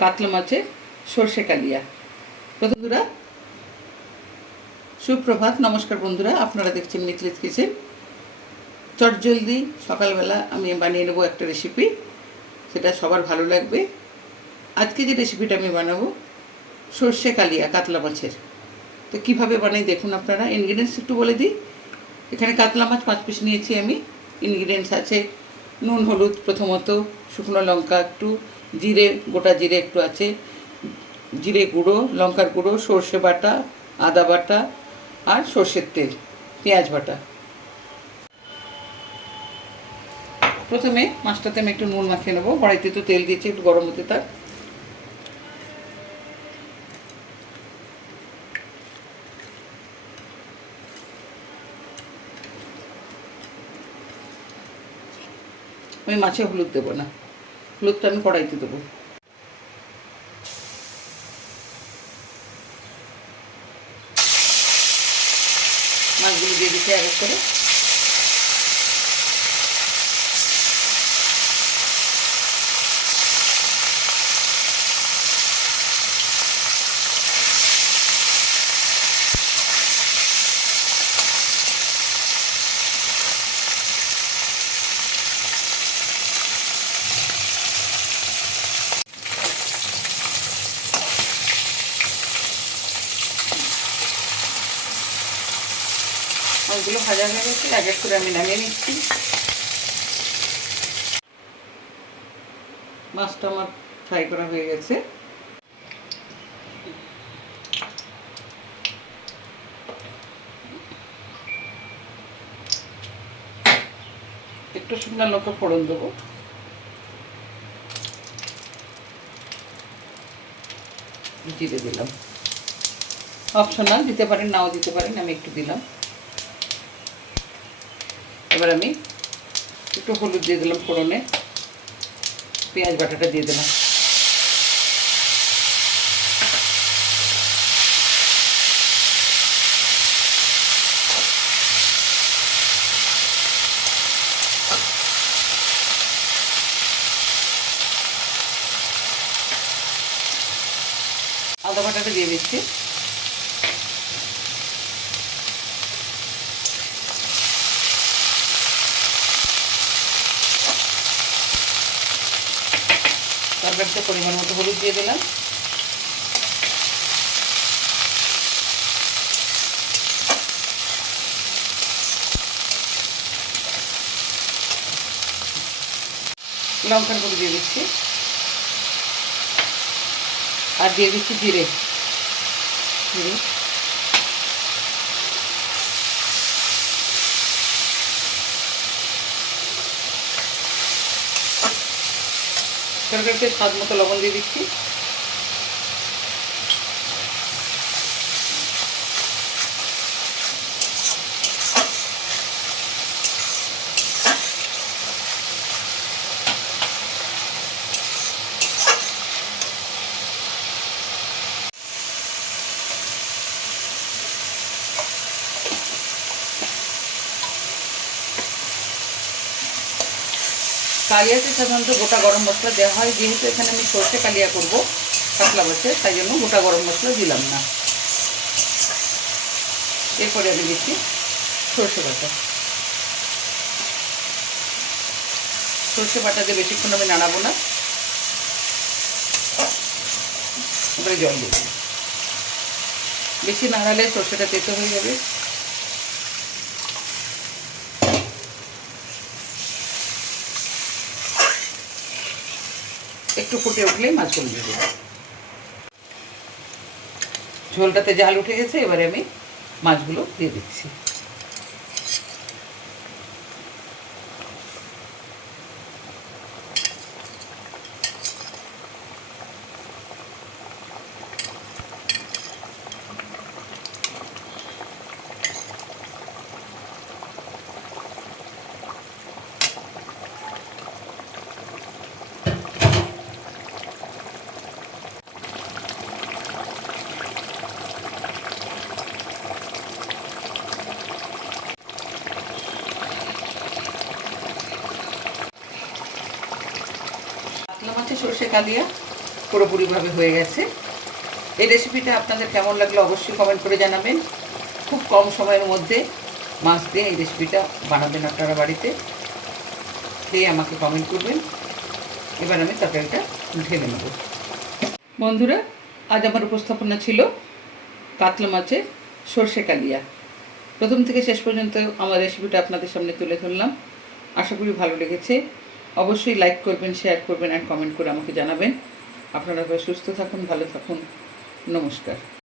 কাতলা মাছের সর্ষে কালিয়া। বন্ধুরা, সুপ্রভাত, নমস্কার বন্ধুরা, আপনারা দেখছেন মিথলিত কিচেন। চটজলদি সকালবেলা আমি বানিয়ে নেব একটা রেসিপি সেটা সবার ভালো লাগবে। আজকে যে রেসিপিটা আমি বানাবো, সর্ষে কালিয়া, কাতলা মাছের। তো কীভাবে বানাই দেখুন আপনারা ইনগ্রিডিয়েন্টস একটু বলে দিই। এখানে কাতলা মাছ পাঁচ পিস নিয়েছি আমি। ইনগ্রিডিয়েন্টস আছে, নুন, হলুদ প্রথমত, শুকনো লঙ্কা একটু জিরে, গোটা জিরে একটু আছে। জিরে গুঁড়ো, লঙ্কার গুঁড়ো, সর্ষে বাটা, আদা বাটা আর সর্ষের তেল, পেঁয়াজ বাটা। প্রথমে মাছটাতে আমি একটু নুন মাখিয়ে নেব। কড়াইতে তো তেল দিয়েছি, একটু গরম হতে থাক। আমি মাছে হলুদ দেবো না। হলুদটা আমি কড়াইতে দেবো। মাছগুলো দিয়ে দিতে আগে করে। ওইগুলো ভাজা হয়ে গেছে এক এক করে আমি নামিয়ে নিচ্ছি। মাছটা আমার ফ্রাই করা হয়ে গেছে। একটু শুকনো লঙ্কা ফোড়ন দেবো। জিরে দিলাম। অপশনাল, দিতে পারেন, নাও দিতে পারেন, আমি একটু দিলাম। এবার আমি একটু হলুদ দিয়ে দিলাম ফোড়নে। পেঁয়াজ বাটাটা দিয়ে দিলাম। আদা বাটাটা দিয়ে দিচ্ছি। তরকারিতে পরিমাণ মতো হলুদ দিয়ে দিলাম। লঙ্কার গুঁড়ো দিয়ে দিচ্ছি। আর দিয়ে দিচ্ছি জিরে। জিরে। তরকারিতে স্বাদ মতো লবণ দিয়ে দিচ্ছি। কালিয়াতে সাধারণত গোটা গরম মশলা দেওয়া হয়। যেহেতু এখানে আমি সর্ষে কালিয়া করব কাতলা মাছের তাই জন্য গোটা গরম মশলা দিলাম না। এরপরে আমি দিচ্ছি সর্ষে বাটা। সর্ষে বাটা দিয়ে বেশিক্ষণ আমি নাড়াবো না। এবারে জল দেবো বেশি নাড়ালে সর্ষেটা তেতো হয়ে যাবে। একটু ফুটে উঠলেই মাছগুলো দিয়ে দেবো ঝোলটাতে জাল উঠে গেছে, এবারে আমি মাছগুলো দিয়ে দিচ্ছি মাছের সর্ষে কালিয়া, পুরোপুরিভাবে হয়ে গেছে। এই রেসিপিটা আপনাদের কেমন লাগল অবশ্যই কমেন্ট করে জানাবেন। খুব কম সময়ের মধ্যে মাছ দিয়ে এই রেসিপিটা বানাবেন আপনারা বাড়িতে। দিয়ে আমাকে কমেন্ট করবেন। এবার আমি তরকারিটা ঢেলে নেব। বন্ধুরা, আজ আমার উপস্থাপনা ছিল কাতলা মাছের সর্ষে কালিয়া। প্রথম থেকে শেষ পর্যন্ত আমার রেসিপিটা আপনাদের সামনে তুলে ধরলাম। আশা করি ভালো লেগেছে। অবশ্যই লাইক করবেন শেয়ার করবেন আর কমেন্ট করে আমাকে জানাবেন। আপনারা সুস্থ থাকুন, ভালো থাকুন। নমস্কার।